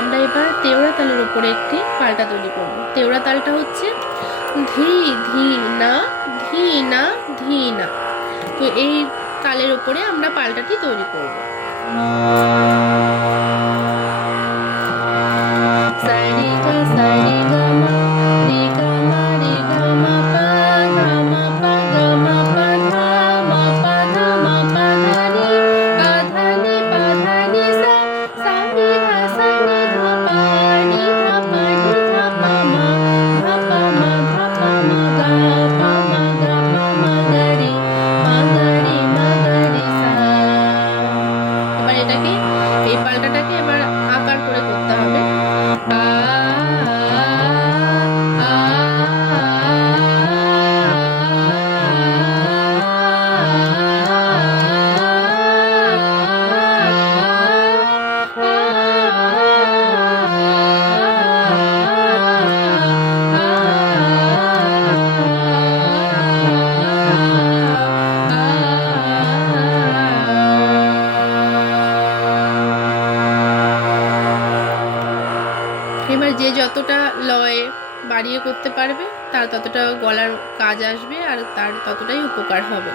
আমরা এবার তেওড়া তালের উপরে একটি পাল্টা তৈরি করব। তেওড়া তালটা হচ্ছে ধি ধি না ধি না ধি না। তো এই তালের উপরে আমরা পাল্টাটি তৈরি করব। এটাকে এই পাল্টাটাকে এবার এবার যে যতটা লয় বাড়িয়ে করতে পারবে, তার ততটা গলার কাজ আসবে আর তার ততটাই উপকার হবে।